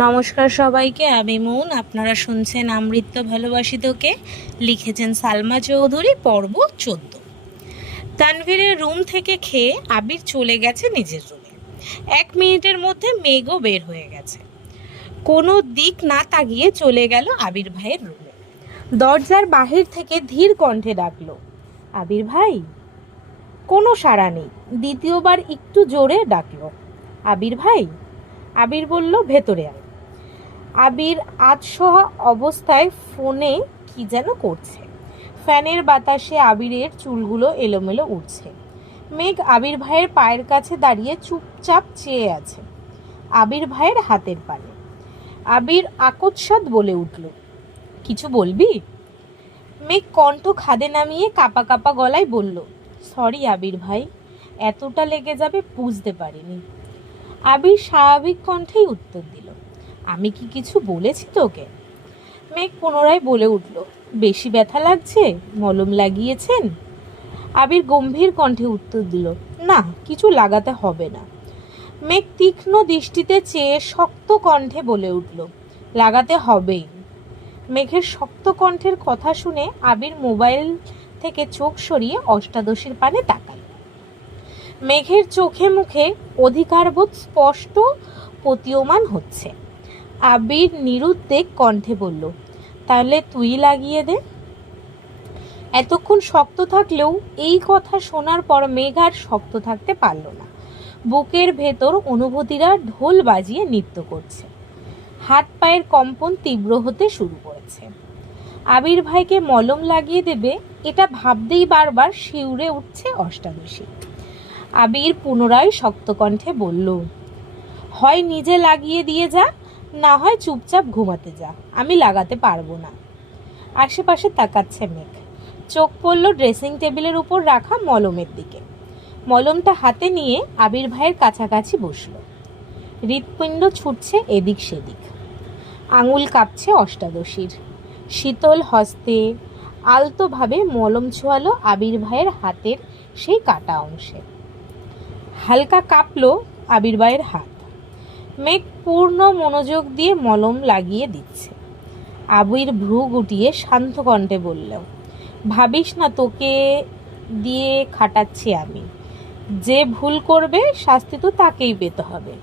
নমস্কার সবাইকে, আমি মৌন। আপনারা শুনছেন আমৃত্য ভালোবাসি তোকে। লিখেছেন সালমা চৌধুরী। পর্ব 14। তানভীরের রুম থেকে খেয়ে আবির চলে গেছে নিজের রুমে। 1 মিনিটের মধ্যে মেঘও বের হয়ে গেছে। কোনো দিক না তাকিয়ে চলে গেল আবির ভাইয়ের রুমে। দরজার বাহির থেকে ধীর কণ্ঠে ডাকলো, আবির ভাই। কোনো সাড়া নেই। দ্বিতীয়বার একটু জোরে ডাকলো, আবির ভাই। আবির বলল, ভেতরে আয়। আবির আধশোয়া অবস্থায় ফোনে কি যেন করছে। ফ্যানের বাতাসে আবিরের চুলগুলো এলোমেলো উঠছে। মেঘ আবির ভাইয়ের পায়ের কাছে দাঁড়িয়ে চুপচাপ চেয়ে আছে, আবির ভাইয়ের হাতের পানে। আবির আকস্মাৎ বলে উঠল, কিছু বলবি? মেঘ কণ্ঠ খাদে নামিয়ে কাপা কাপা গলায় বলল, সরি আবির ভাই, এতটা লেগে যাবে বুঝতে পারিনি। আবির স্বাভাবিক কণ্ঠেই উত্তর দিল, আমি কি কিছু বলেছি তোকে? মেঘ পুনরায় বলে উঠল, বেশি ব্যথা লাগছে? মলম লাগিয়েছেন? আবির গম্ভীর কণ্ঠে উত্তর দিল, না, কিছু লাগাতে হবে না। মেঘ তীক্ষ্ণ দৃষ্টিতে চেয়ে শক্ত কণ্ঠে বলে উঠল, লাগাতে হবেই। মেঘের শক্ত কণ্ঠের কথা শুনে আবির মোবাইল থেকে চোখ সরিয়ে অষ্টাদশীর পানে তাকাল। মেঘের চোখে মুখে অধিকারবোধ স্পষ্ট প্রতীয়মান হচ্ছে। আবির নিরুদ্বেগ কণ্ঠে বলল, তাহলে তুই লাগিয়ে দে। এতক্ষণ শক্ত থাকলেও এই কথা শোনার পর মেঘ আর শক্ত থাকতে পারল না। বুকের ভেতর অনুভূতিরা ঢোল বাজিয়ে নৃত্য করছে। হাত পায়ের কম্পন তীব্র হতে শুরু করেছে। আবির ভাইকে মলম লাগিয়ে দেবে, এটা ভাবতেই বারবার শিউরে উঠছে অষ্টাদশী। আবির পুনরায় শক্ত কণ্ঠে বলল, হয় নিজে লাগিয়ে দিয়ে যা, না হয় চুপচাপ ঘুমাতে যা, আমি লাগাতে পারবো না। আশেপাশে তাকাচ্ছে মেঘ। চোখ পড়ল ড্রেসিং টেবিলের উপর রাখা মলমের দিকে। মলমটা হাতে নিয়ে আবির ভাইয়ের কাছাকাছি বসল। হৃৎপিণ্ড ছুটছে এদিক সেদিক। আঙুল কাঁপছে অষ্টাদশীর। শীতল হস্তে আলতোভাবে মলম ছোঁয়ালো আবির ভাইয়ের হাতের সেই কাটা অংশে। হালকা কাঁপল আবির ভাইয়ের হাত। মেঘ পূর্ণ মনোযোগ দিয়ে মলম লাগিয়ে দিচ্ছে। আবির ভ্রু গুটিয়ে শান্ত কণ্ঠে বলল, ভাবিস না তোকে দিয়ে খাটাচ্ছি আমি। যে ভুল করবে শাস্তি তো তাকেই পেতে হবে।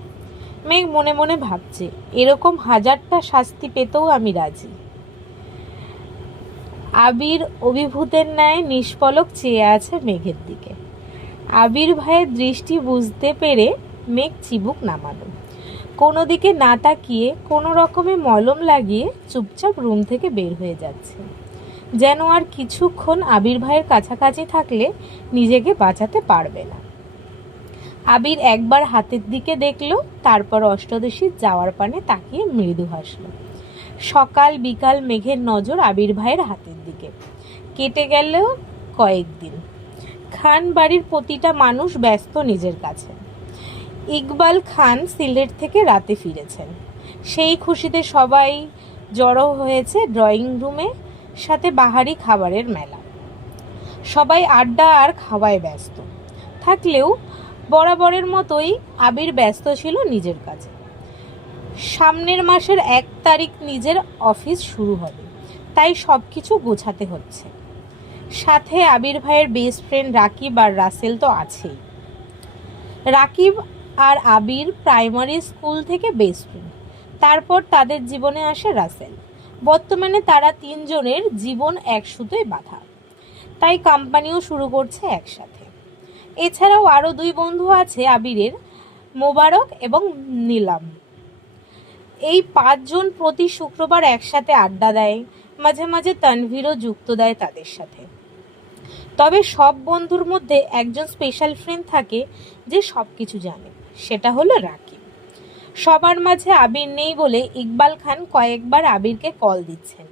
মেঘ মনে মনে ভাবছে, এরকম 1000টা শাস্তি পেতেও আমি রাজি। আবির অভিভূতের ন্যায় নিষ্পলক চেয়ে আছে মেঘের দিকে। আবির ভাইয়ের দৃষ্টি বুঝতে পেরে মেঘ চিবুক নামালো। কোনো দিকে না তাকিয়ে কোনো রকমে মলম লাগিয়ে চুপচাপ রুম থেকে বের হয়ে যাচ্ছে, যেন আর কিছুক্ষণ আবির ভাইয়ের কাছাকাছি থাকলে নিজেকে বাঁচাতে পারবে না। আবির একবার হাতের দিকে দেখল, তারপর অষ্টাদশীর যাওয়ার পানে তাকিয়ে মৃদু হাসল। সকাল বিকাল মেঘের নজর আবির ভাইয়ের হাতের দিকে। কেটে গেল কয়েকদিন। খান বাড়ির প্রতিটা মানুষ ব্যস্ত নিজের কাছে। ইকবাল খান সিলেট থেকে রাতে ফিরেছেন। সেই খুশিতে সবাই জড়ো হয়েছে ড্রয়িং রুমে, সাথে বাহারি খাবারের মেলা। সবাই আড্ডা আর খাওয়ায় ব্যস্ত থাকলেও বরাবরের মতোই আবির ব্যস্ত ছিল নিজের কাছে। সামনের মাসের 1 তারিখ নিজের অফিস শুরু হবে, তাই সব কিছু গোছাতে হচ্ছে। সাথে আবির ভাইয়ের বেস্ট ফ্রেন্ড রাকিব আর রাসেল তো আছেই। রাকিব আর আবির প্রাইমারি স্কুল থেকে বেস্ট ফ্রেন্ড। তারপর তাদের জীবনে আসে রাসেল। বর্তমানে তারা 3 জনের জীবন এক সুতোয় বাঁধা, তাই কোম্পানিও শুরু করছে একসাথে। এছাড়াও আরও 2 বন্ধু আছে আবিরের, মোবারক এবং নীলাম। এই 5 জন প্রতি শুক্রবার একসাথে আড্ডা দেয়, মাঝে মাঝে তানভীরও যুক্ত দেয় তাদের সাথে। তবে সব বন্ধুর মধ্যে একজন স্পেশাল ফ্রেন্ড থাকে যে সব কিছু জানে, সেটা হলো রাকিব। সবার মাঝে আবির নেই বলে ইকবাল খান কয়েকবার আবিরকে কল দিচ্ছেন,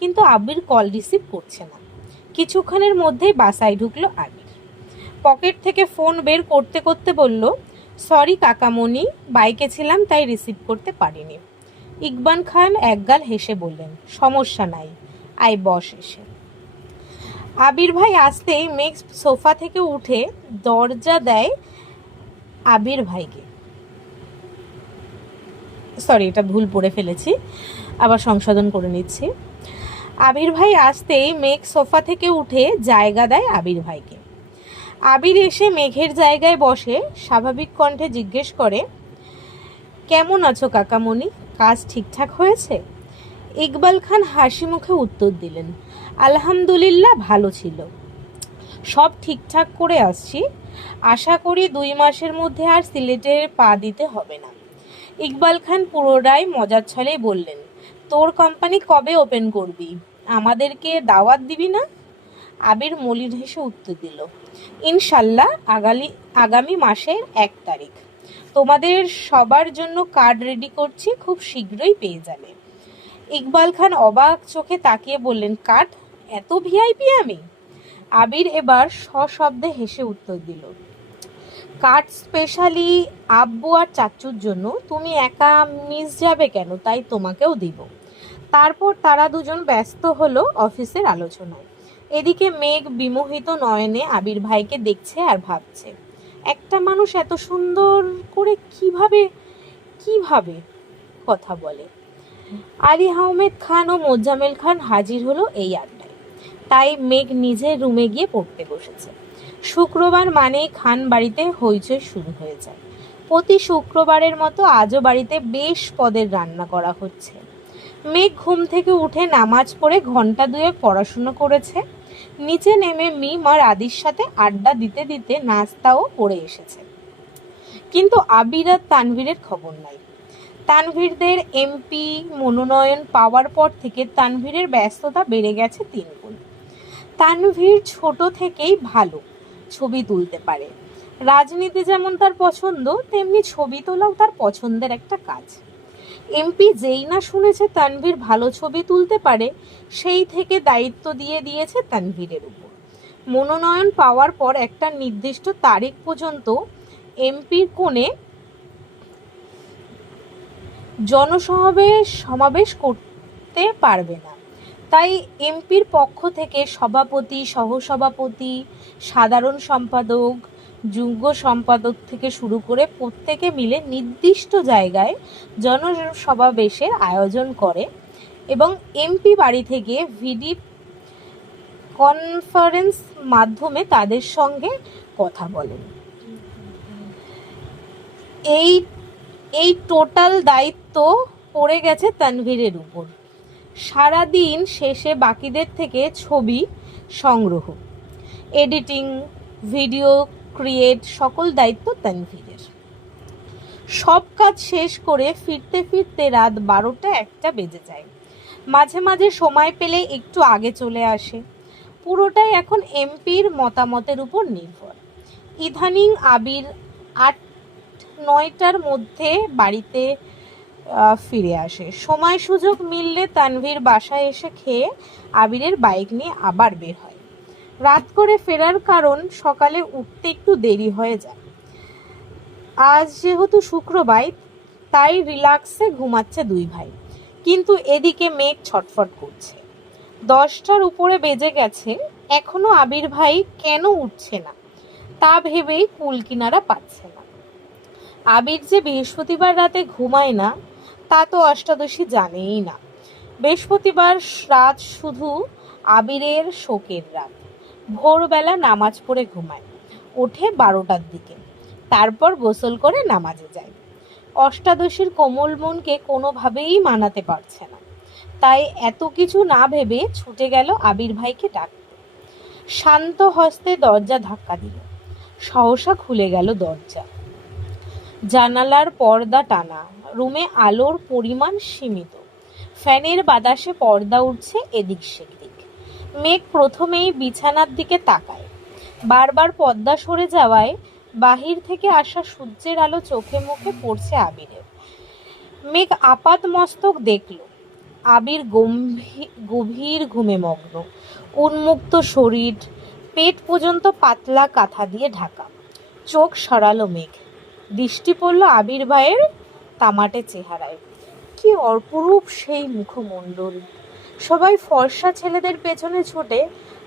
কিন্তু আবির কল রিসিভ করছে না। কিছুক্ষণের মধ্যেই বাসায় ঢুকলো আবির। পকেট থেকে ফোন বের করতে করতে বলল, সরি কাকামণি, বাইকে ছিলাম তাই রিসিভ করতে পারিনি। ইকবাল খান একগাল হেসে বললেন, সমস্যা নাই, আয় বস এসে। আবির ভাই আসতেই মেঘ সোফা থেকে উঠে দরজা দেয় আবির ভাইকে। সরি, এটা ভুল পড়ে ফেলেছি, আবার সংশোধন করে নিচ্ছি। আবির ভাই আসতেই মেঘ সোফা থেকে উঠে জায়গা দেয় আবির ভাইকে। আবির এসে মেঘের জায়গায় বসে স্বাভাবিক কণ্ঠে জিজ্ঞেস করে, কেমন আছো কাকামণি, কাজ ঠিকঠাক হয়েছে? ইকবাল খান হাসি মুখে উত্তর দিলেন, আলহামদুলিল্লাহ ভালো ছিল, সব ঠিকঠাক করে আসছি, আশা করি 2 মাসের মধ্যে আর সিলেটে পা দিতে হবে না। ইকবাল খান পুরোটাই মজার ছলেই বললেন, তোর কোম্পানি কবে ওপেন করবি, আমাদেরকে দাওয়াত দিবি না? আবির মলিন হেসে উত্তর দিল, ইনশাল্লাহ আগামী মাসের 1 তারিখ। তোমাদের সবার জন্য কার্ড রেডি করছি, খুব শীঘ্রই পেয়ে যাবে। ইকবাল খান অবাক চোখে তাকিয়ে বললেন, কার্ড? এত ভিআইপি আমি? আবির এবার সশব্দে হেসে উত্তর দিল, কার্ড স্পেশালি আব্বু আর চাচুর জন্য, তুমি একা মিস যাবে কেন, তাই তোমাকেও দিব। তারপর তারা দুজন ব্যস্ত হলো অফিসের আলোচনায়। এদিকে মেঘ বিমোহিত নয়নে আবির ভাইকে দেখছে আর ভাবছে, একটা মানুষ এত সুন্দর করে কিভাবে কথা বলে। আলী আহমেদ খান ও মোজাম্মেল খান হাজির হলো এই আড্ডায়, তাই মেঘ নিজের রুমে গিয়ে পড়তে বসেছে। শুক্রবার মানেই খান বাড়িতে হইচই শুরু হয়ে যায়। প্রতি শুক্রবারের মতো আজও বাড়িতে বেশ পদের রান্না করা হচ্ছে। মেঘ ঘুম থেকে উঠে নামাজ পড়ে ঘন্টা 2 পড়াশুনো করেছে। নিচে নেমে মিম আর আদির সাথে আড্ডা দিতে দিতে নাস্তাও করে এসেছে। কিন্তু আবির আর তানভীরের খবর নাই। তানভীরদের এমপি মনোনয়ন পাওয়ার পর থেকে তানভীরের ব্যস্ততা বেড়ে গেছে 3 গুণ। তানভীর ছোট থেকেই ভালো ছবি তুলতে পারে। রাজনীতি যেমন তার পছন্দ, তেমনি ছবি তোলাও তার পছন্দের একটা কাজ। এমপি যেই না শুনেছে তানভীর ভালো ছবি তুলতে পারে, সেই থেকে দায়িত্ব দিয়ে দিয়েছে তানভীরের উপর। মনোনয়ন পাওয়ার পর একটা নির্দিষ্ট তারিখ পর্যন্ত এমপির কোণে সমাবেশ করতে পারবে না। তাই এমপির পক্ষ থেকে সভাপতি, সহসভাপতি, সাধারণ সম্পাদক, যুগ্ম সম্পাদক থেকে শুরু করে প্রত্যেকে মিলে নির্দিষ্ট জায়গায় জনসমাবেশের আয়োজন করে এবং এমপি বাড়ি থেকে ভিডিও কনফারেন্স মাধ্যমে তাদের সঙ্গে কথা বলেন। এই টোটাল দায়িত্ব পড়ে গেছে তানভীরের উপর। সারাদিন শেষে বাকিদের থেকে ছবি সংগ্রহ, এডিটিং, ভিডিও ক্রিয়েট সকল দায়িত্ব তানভীরের। সব কাজ শেষ করে ফিরতে ফিরতে রাত 12টা-1টা বেজে যায়। মাঝে মাঝে সময় পেলে একটু আগে চলে আসে। পুরোটাই এখন এমপির মতামতের উপর নির্ভর। ইদানিং আবির 8-9টার মধ্যে বাড়িতে ফিরে আসে। সময় সুযোগ মিললে তানভীর বাসায় এসে খেয়ে আবিরের বাইক নিয়ে আবার বের হয়। রাত করে ফেরার কারণ সকালে উঠতে একটু দেরি হয়ে যায়। আজ যেহেতু শুক্রবার, তাই রিল্যাক্সে ঘুমাচ্ছে 2 ভাই। কিন্তু এদিকে মেঘ ছটফট করছে। 10টার উপরে বেজে গেছে, এখনো আবির ভাই কেন উঠছে না তা ভেবেই কুল কিনারা পাচ্ছে না। আবির যে বৃহস্পতিবার রাতে ঘুমায় না তা তো অষ্টাদশী জানেই না। বৃহস্পতিবার রাত শুধু আবিরের শোকের রাত। ভোরবেলা নামাজ পড়ে ঘুমায়, ওঠে 12টার দিকে, তারপর গোসল করে নামাজে যায়। অষ্টাদশীর কোমল মনকে কোনোভাবেই মানাতে পারছে না, তাই এত কিছু না ভেবে ছুটে গেল আবির ভাইকে ডাকতে। শান্ত হস্তে দরজা ধাক্কা দিল। সহসা খুলে গেল দরজা। জানালার পর্দা টানা, রুমে আলোর পরিমাণ সীমিত। ফ্যানের বাতাসে পর্দা উঠছে এদিক সেদিক। মেঘ প্রথমেই বিছানার দিকে তাকায়। বারবার পর্দা সরে যাওয়ায় বাহির থেকে আসা সূর্যের আলো চোখে মুখে পড়ছে আবিরের। মেঘ আপাত মস্তক দেখল আবির গভীর ঘুমে মগ্ন, উন্মুক্ত শরীর, পেট পর্যন্ত পাতলা কাঁথা দিয়ে ঢাকা। চোখ সরালো মেঘ, দৃষ্টি পড়ল আবির ভাইয়ের তামাটে চেহারায়। কি অপরূপ সেই মুখমণ্ডল! সবাই ফর্সা ছেলেদের পেছনে ছোটে,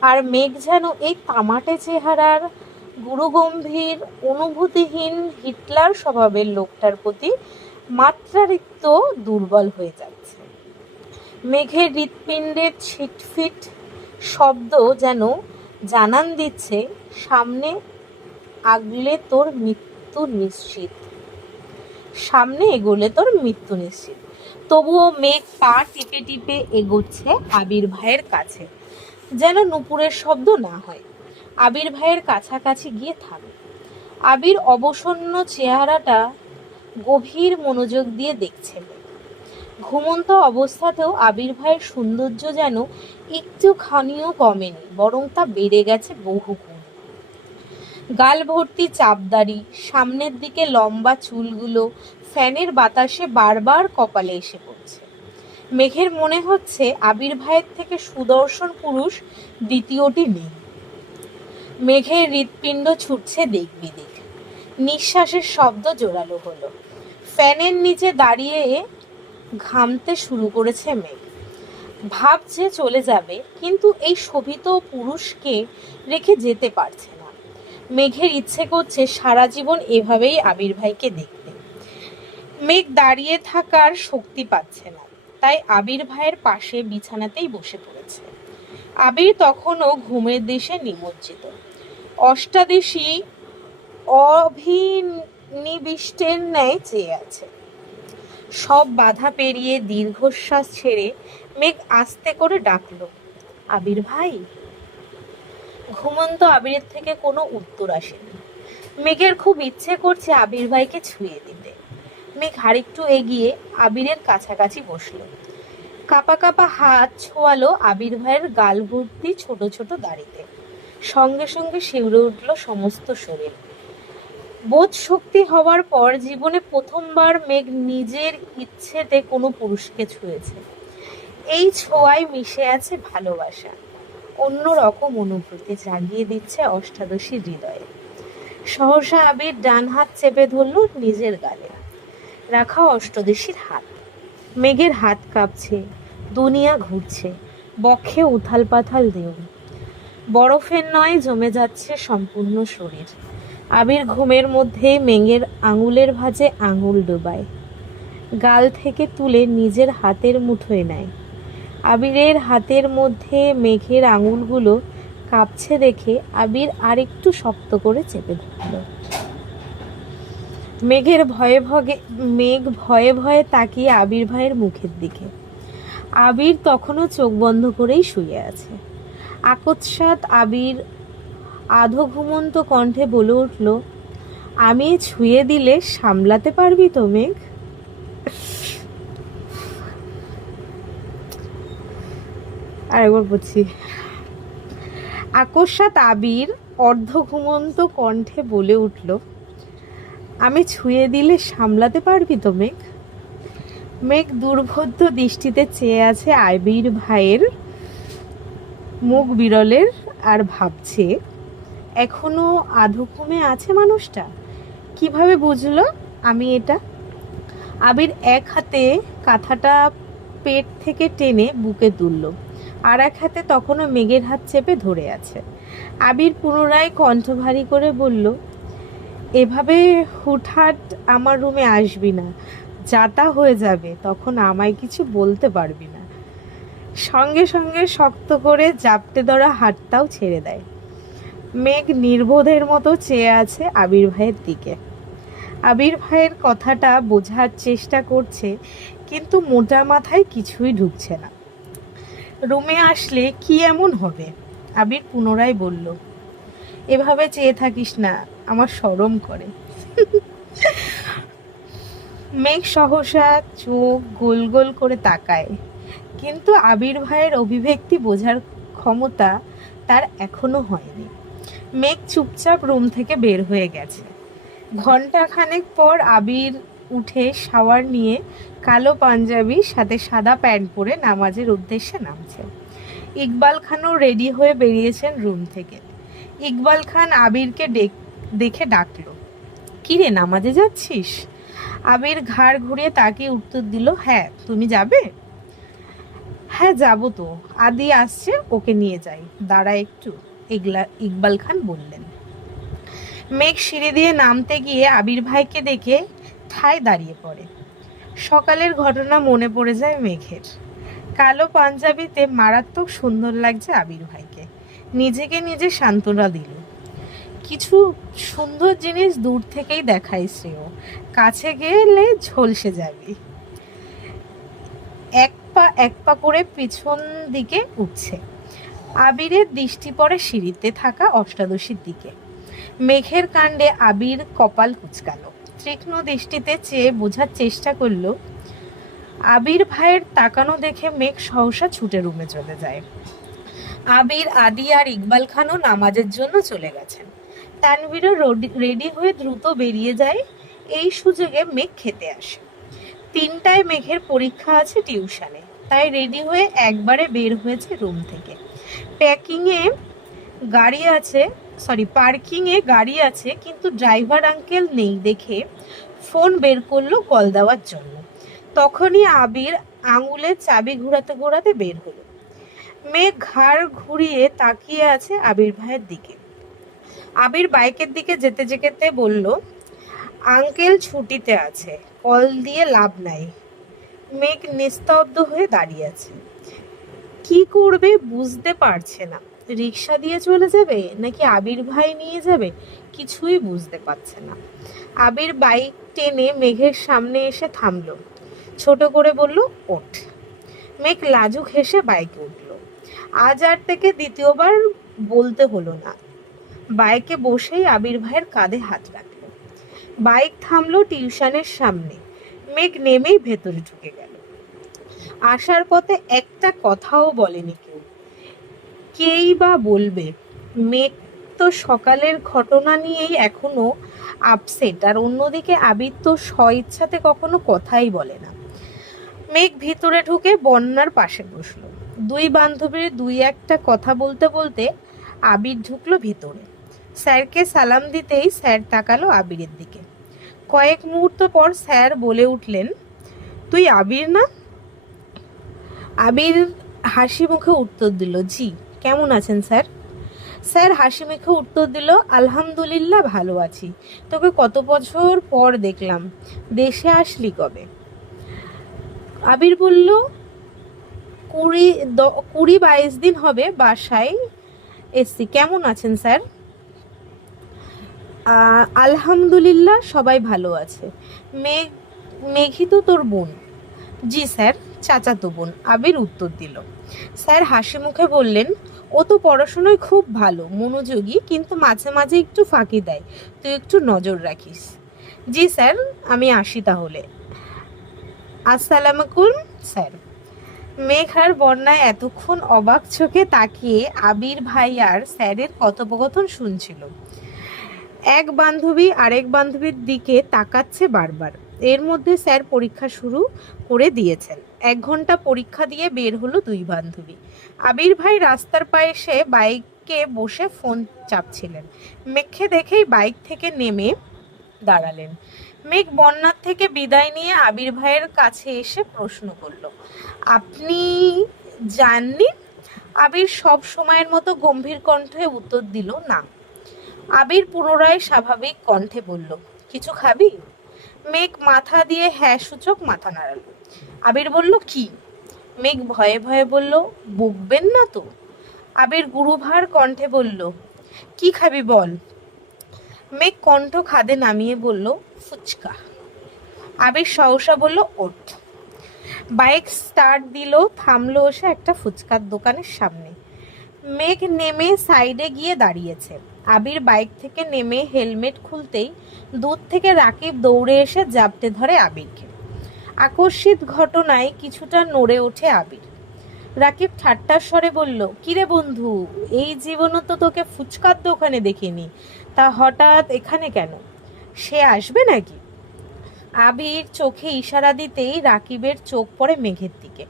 আর মেঘ যেন এই তামাটে চেহারার গুরুগম্ভীর অনুভূতিহীন হিটলার স্বভাবের লোকটার প্রতি মাত্রাতিরিক্ত দুর্বল হয়ে যাচ্ছে। মেঘের হৃৎপিণ্ডের ছিটফিট শব্দ যেন জানান দিচ্ছে, সামনে আগলে তোর মৃত্যু নিশ্চিত, সামনে এগোলে তোর মৃত্যু নিশ্চিত। তবুও মেঘ পা টিপে টিপে এগোচ্ছে আবির ভাইয়ের কাছে, যেন নুপুরের শব্দ না হয়। আবির ভাইয়ের কাছাকাছি গিয়ে থামে। আবির অবসন্ন চেহারাটা গভীর মনোযোগ দিয়ে দেখছে। ঘুমন্ত অবস্থাতেও আবির ভাইয়ের সৌন্দর্য যেন একটুখানিও কমেনি, বরং তা বেড়ে গেছে বহুগুণ। গাল ভর্তি চাপদাড়ি, সামনের দিকে লম্বা চুলগুলো ফ্যানের বাতাসে বারবার কপালে এসে পড়ছে। মেঘের মনে হচ্ছে আবির ভাইয়ের থেকে সুদর্শন পুরুষ দ্বিতীয়টি নেই। মেঘের হৃৎপিণ্ড ছুটছে দিক বিদিক। নিঃশ্বাসের শব্দ জোরালো হলো। ফ্যানের নিচে দাঁড়িয়ে ঘামতে শুরু করেছে মেঘ। ভাবছে চলে যাবে, কিন্তু এই শোভিত পুরুষকে রেখে যেতে পারছে না। মেঘের ইচ্ছে করছে সারা জীবন এভাবেই আবির ভাইকে দেখতে। মেঘ দাঁড়িয়ে থাকার শক্তি পাচ্ছে না, তাই আবির ভাইয়ের পাশে বিছানাতেই বসে পড়েছে। আবির তখনও ঘুমের দেশে নিমজ্জিত। অষ্টাদশী অভিনিবিষ্টের ন্যায় চেয়ে আছে। সব বাধা পেরিয়ে দীর্ঘশ্বাস ছেড়ে মেঘ আস্তে করে ডাকলো, আবির ভাই। ঘুমন্ত আবিরের থেকে কোনো উত্তর আসেনি। মেঘের খুব ইচ্ছে করছে আবির ভাইকে ছুঁয়ে দিতে। মেঘ আরেকটু এগিয়ে আবিরের কাছাকাছি বসলো। কাপা কাপা হাত ছোঁয়ালো আবির ভাইয়ের গাল ভর্তি ছোট ছোট দাড়িতে। সঙ্গে সঙ্গে শিউরে উঠল সমস্ত শরীর। বোধ শক্তি হওয়ার পর জীবনে প্রথমবার মেঘ নিজের ইচ্ছেতে কোনো পুরুষকে ছুঁয়েছে। এই ছোঁয়ায় মিশে আছে ভালোবাসা, অন্যরকম অনুভূতি জাগিয়ে দিচ্ছে অষ্টাদশীর হৃদয়ে। সহসা আবির ডান হাত চেপে ধরল নিজের গালে রাখা অষ্টাদশীর হাত। মেঘের হাত কাঁপছে, দুনিয়া ঘুরছে, বক্ষে উথাল পাথাল ঢেউ। বরফের নয় জমে যাচ্ছে সম্পূর্ণ শরীর। আবির ঘুমের মধ্যেই মেঘের আঙুলের ভাঁজে আঙুল ডোবায়, গাল থেকে তুলে নিজের হাতের মুঠোয় নেয়। আবিরের হাতের মধ্যে মেঘের আঙুলগুলো কাঁপছে দেখে আবির আরেকটু শক্ত করে চেপে ধরল। মেঘ ভয়ে ভয়ে তাকিয়ে আবির ভাইয়ের মুখের দিকে। আবির তখনও চোখ বন্ধ করেই শুয়ে আছে। আকস্মাৎ আবির আধো ঘুমন্ত কণ্ঠে বলে উঠল, আমি ছুঁয়ে দিলে সামলাতে পারবি তো মেঘ? আরেকবার বলছি। আকস্মাৎ আবির অর্ধ ঘুমন্ত কণ্ঠে বলে উঠল, আমি ছুঁয়ে দিলে সামলাতে পারবি তো মেঘ? মেঘ দুর্বোধ্য দৃষ্টিতে চেয়ে আছে আবির ভাইয়ের মুখ বিরলের, আর ভাবছে এখনো আধো ঘুমে আছে মানুষটা। কিভাবে বুঝলো আমি এটা? আবির এক হাতে কাঁথাটা পেট থেকে টেনে বুকে তুলল, আর এক হাতে তখনও মেঘের হাত চেপে ধরে আছে। আবির পুনরায় কণ্ঠ ভারী করে বলল, এভাবে হুটহাট আমার রুমে আসবি না, যাতা হয়ে যাবে, তখন আমায় কিছু বলতে পারবি না। সঙ্গে সঙ্গে শক্ত করে জাপটে ধরা হাতটাও ছেড়ে দেয়। মেঘ নির্বোধের মতো চেয়ে আছে আবির ভাইয়ের দিকে। আবির ভাইয়ের কথাটা বোঝার চেষ্টা করছে, কিন্তু মোটা মাথায় কিছুই ঢুকছে না। রুমে আসলে কি এমন হবে? আবির পুনরায় বলল, এভাবে চেয়ে থাকিস না, আমার শরম করে। মেঘ সহসা চোখ গোল গোল করে তাকায়, কিন্তু আবির ভাইয়ের অভিব্যক্তি বোঝার ক্ষমতা তার এখনো হয়নি। মেঘ চুপচাপ রুম থেকে বের হয়ে গেছে। ঘণ্টাখানেক পর আবির উঠে শাওয়ার নিয়ে কালো পাঞ্জাবি সাথে সাদা প্যান্ট পরে নামাজের উদ্দেশ্যে নামছে। ইকবাল খানও রেডি হয়ে বেরিয়েছেন রুম থেকে। ইকবাল খান আবিরকে দেখে ডাকলো, কি রে, নামাজে যাচ্ছিস? আবির ঘাড় ঘুরিয়ে তাকিয়ে উত্তর দিল, হ্যাঁ, তুমি যাবে? হ্যাঁ যাবো তো, আদি আসছে, ওকে নিয়ে যাই, দাঁড়া একটু, ইকবাল খান বললেন। মেঘ সিঁড়ি দিয়ে নামতে গিয়ে আবির ভাইকে দেখে ঠায় দাঁড়িয়ে পড়ে। সকালের ঘটনা মনে পড়ে যায় মেঘের। কালো পাঞ্জাবিতে মারাত্মক সুন্দর লাগছে আবির ভাইকে। নিজেকে নিজে সান্ত্বনা দিল, কিছু সুন্দর জিনিস দূর থেকেই দেখায় শ্রেয়, কাছে গেলে ঝলসে যাবে। এক পা করে পিছন দিকে উঠছে। আবিরের দৃষ্টি পড়ে সিঁড়িতে থাকা অষ্টাদশীর দিকে। মেঘের কাণ্ডে আবির কপাল কুঁচকালো, তীক্ষ্ণ দৃষ্টিতে চেয়ে বোঝার চেষ্টা করলো। আবির ভাইয়ের তাকানো দেখে মেঘ সহসা ছুটে রুমে চলে যায়। আবির, আদি আর ইকবাল খানও নামাজের জন্য চলে গেছেন। তানভীরও রেডি হয়ে দ্রুত বেরিয়ে যায়। এই সুযোগে মেঘ খেতে আসে। 3টায় মেঘের পরীক্ষা আছে টিউশনে, তাই রেডি হয়ে একবারে বের হয়েছে রুম থেকে। পার্কিংয়ে গাড়ি আছে, কিন্তু ড্রাইভার আঙ্কেল নেই দেখে ফোন বের করলো কল দেওয়ার জন্য। তখনই আবির আঙুলে চাবি ঘোরাতে ঘোরাতে বের হলো। মেঘ ঘাড় ঘুরিয়ে তাকিয়ে আছে আবির ভাইয়ের দিকে। আবির বাইকের দিকে যেতে যেতে বলল, আঙ্কেল ছুটিতে আছে, কল দিয়ে লাভ নাই। মেঘ নিস্তব্ধ হয়ে দাঁড়িয়ে আছে। কি করবে বুঝতে পারছে না। রিক্সা দিয়ে চলে যাবে নাকি আবির ভাই নিয়ে যাবে, কিছুই বুঝতে পারছে না। আবির বাইক টেনে মেঘের সামনে এসে থামলো, ছোট করে বলল, ওঠ। মেঘ লাজুক হেসে বাইকে উঠল। আজ আর থেকে দ্বিতীয়বার বলতে হলো না। বাইকে বসেই আবির ভাইয়ের কাঁধে হাত রাখলো। বাইক থামলো টিউশনের সামনে। মেঘ নেমেই ভেতরে ঢুকে গেল। আসার পথে একটা কথাও বলেনি কেউ। কেই বা বলবে? মেঘ তো সকালের ঘটনা নিয়েই এখনো আপসেট, আর অন্যদিকে আবির তো স্বইচ্ছাতে কখনো কথাই বলে না। মেঘ ভিতরে ঢুকে বন্যার পাশে বসলো। দুই বান্ধবীর দুই একটা কথা বলতে বলতে আবির ঢুকলো ভিতরে। স্যারকে সালাম দিতেই স্যার তাকালো আবিরের দিকে। কয়েক মুহূর্ত পর স্যার বলে উঠলেন, তুই আবির না? আবির হাসি মুখে উত্তর দিল, জি। কেমন আছেন স্যার? স্যার হাসি মুখে উত্তর দিল, আলহামদুলিল্লাহ ভালো আছি। তোকে কত বছর পর দেখলাম, দেশে আসলি কবে? আবির বলল, 20-22 দিন হবে বাসায় এসছি। কেমন আছেন স্যার? আলহামদুলিল্লাহ সবাই ভালো আছে। মেঘি তো তোর বোন? জি স্যার, চাচাতো বোন, আবির উত্তর দিল। স্যার হাসি মুখে বললেন, ও তো পড়াশোনায় খুব ভালো, মনোযোগী, কিন্তু মাঝে মাঝে একটু ফাঁকি দেয়, তুই একটু নজর রাখিস। জি স্যার, আমি আসি তাহলে। আসসালামাইকুম স্যার। মেঘ আর বন্যায় এতক্ষণ অবাক চোখে তাকিয়ে আবির ভাই আর স্যারের কথোপকথন শুনছিল। এক বান্ধবী আরেক বান্ধবীর দিকে তাকাচ্ছে বারবার। এর মধ্যে স্যার পরীক্ষা শুরু করে দিয়েছেন। 1 ঘন্টা পরীক্ষা দিয়ে বের হলো দুই বান্ধবী। আবির ভাই রাস্তার পাশে বাইকে বসে ফোন চাপছিলেন। মেঘকে দেখেই বাইক থেকে নেমে দাঁড়ালেন। মেঘ বন্যার থেকে বিদায় নিয়ে আবির ভাইয়ের কাছে এসে প্রশ্ন করল, আপনি জাননি? আবির সব সময়ের মতো গম্ভীর কণ্ঠে উত্তর দিল, না। আবির পুনরায় স্বাভাবিক কণ্ঠে বলল, কিছু খাবি? মেঘ মাথা দিয়ে হ্যাঁ সূচক মাথা নাড়াল। আবির বলল, কি? মেঘ ভয়ে ভয়ে বলল, বকবেন না তো? আবির গুরুভার কণ্ঠে বলল, কি খাবি বল। মেঘ কণ্ঠ খাদে নামিয়ে বলল, ফুচকা। আবির সহসা বলল, ওঠ। বাইক স্টার্ট দিল, থামলো এসে একটা ফুচকার দোকানের সামনে। মেঘ নেমে সাইডে গিয়ে দাঁড়িয়েছে। আবির বাইক থেকে নেমে হেলমেট খুলতেই দূর থেকে রাকিব দৌড়ে এসে জাপটে ধরে আবিরকে। আকস্মিক ঘটনায় কিছুটা নড়ে ওঠে আবির। রাকিব ঠাট্টার স্বরে বলল, কিরে বন্ধু, এই জীবনও তো তোকে ফুচকার দোকানে দেখিনি, তা হঠাৎ এখানে কেন? সে আসবে নাকি? আবির চোখে ইশারা দিতেই রাকিবের চোখ পড়ে মেঘের দিকে।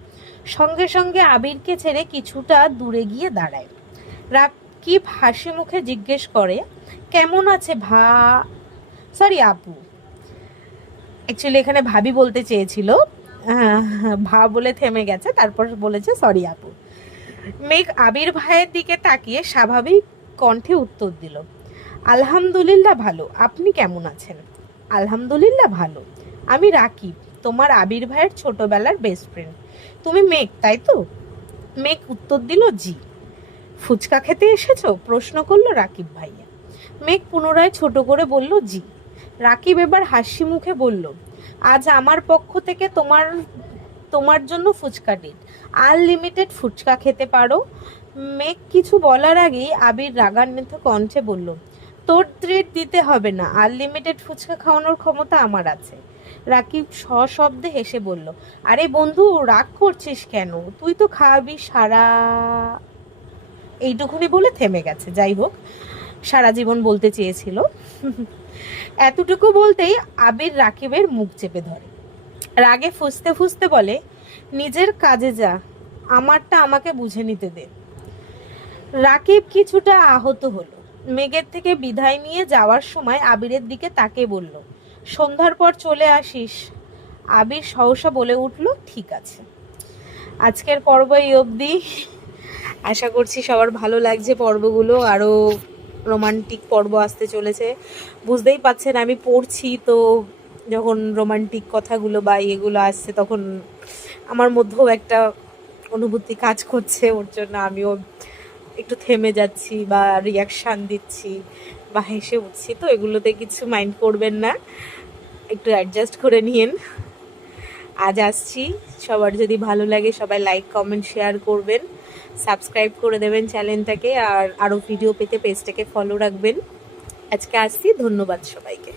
সঙ্গে সঙ্গে আবিরকে ছেড়ে কিছুটা দূরে গিয়ে দাঁড়ায়। রাকিব হাসি মুখে জিজ্ঞেস করে, কেমন আছে আপু। অ্যাকচুয়ালি এখানে ভাবি বলতে চেয়েছিল, ভা বলে থেমে গেছে, তারপর বলেছে সরি আপু। মেঘ আবির ভাইয়ের দিকে তাকিয়ে স্বাভাবিক কণ্ঠে উত্তর দিল, আলহামদুলিল্লাহ ভালো। আপনি কেমন আছেন? আলহামদুলিল্লাহ ভালো। আমি রাকিব, তোমার আবির ভাইয়ের ছোটবেলার বেস্ট ফ্রেন্ড। তুমি মেঘ, তাই তো? মেঘ উত্তর দিল, জি। ফুচকা খেতে এসেছো? প্রশ্ন করলো রাকিব ভাইয়া। মেঘ পুনরায় ছোট করে বলল, জি। রাকিব এবার হাসি মুখে বলল, আজ আমার পক্ষ থেকে তোমার তোমার জন্য ফুচকা ডিট, আনলিমিটেড ফুচকা খেতে পারো। মেঘ কিছু বলার আগেই আবির রাগান্বিত কণ্ঠে বলল, তোর ট্রিট দিতে হবে না, আনলিমিটেড ফুচকা খাওয়ানোর ক্ষমতা আমার আছে। রাকিব সশব্দে হেসে বলল, আরে বন্ধু, রাগ করছিস কেন? তুই তো খাওয়াবি সারা। এইটুকুনি বলে থেমে গেছে। যাই হোক, সারা জীবন বলতে চেয়েছিল। এতটুকু বলতেই আবির রাকিবের মুখ চেপে ধরে, রাগে ফুঁসতে ফুঁসতে বলে, নিজের কাজে যা, আমারটা আমাকে বুঝে নিতে দে। রাকিব কিছুটা আহত হলো। মেঘের থেকে বিদায় নিয়ে যাওয়ার সময় আবিরের দিকে তাকে বলল, সন্ধ্যার পর চলে আসিস। আবির সহসা বলে উঠল, ঠিক আছে। আজকের পর্ব এই অবধি। আশা করছি সবার ভালো লাগছে পর্বগুলো, আরও রোমান্টিক পর্ব আসতে চলেছে। বুঝতেই পাচ্ছেন আমি পড়ছি, তো যখন রোমান্টিক কথাগুলো বা এগুলো আসছে তখন আমার মধ্যেও একটা অনুভূতি কাজ করছে, ওর জন্য আমিও একটু থেমে যাচ্ছি বা রিয়াকশান দিচ্ছি বা হেসে উঠছি। তো এগুলোতে কিছু মাইন্ড করবেন না, একটু অ্যাডজাস্ট করে নিন। আজ আসছি, সবার যদি ভালো লাগে সবাই লাইক কমেন্ট শেয়ার করবেন, সাবস্ক্রাইব করে দেবেন চ্যানেলটাকে, আর আরও ভিডিও পেতে পেজটাকে ফলো রাখবেন। আজকে আসছি, ধন্যবাদ সবাইকে।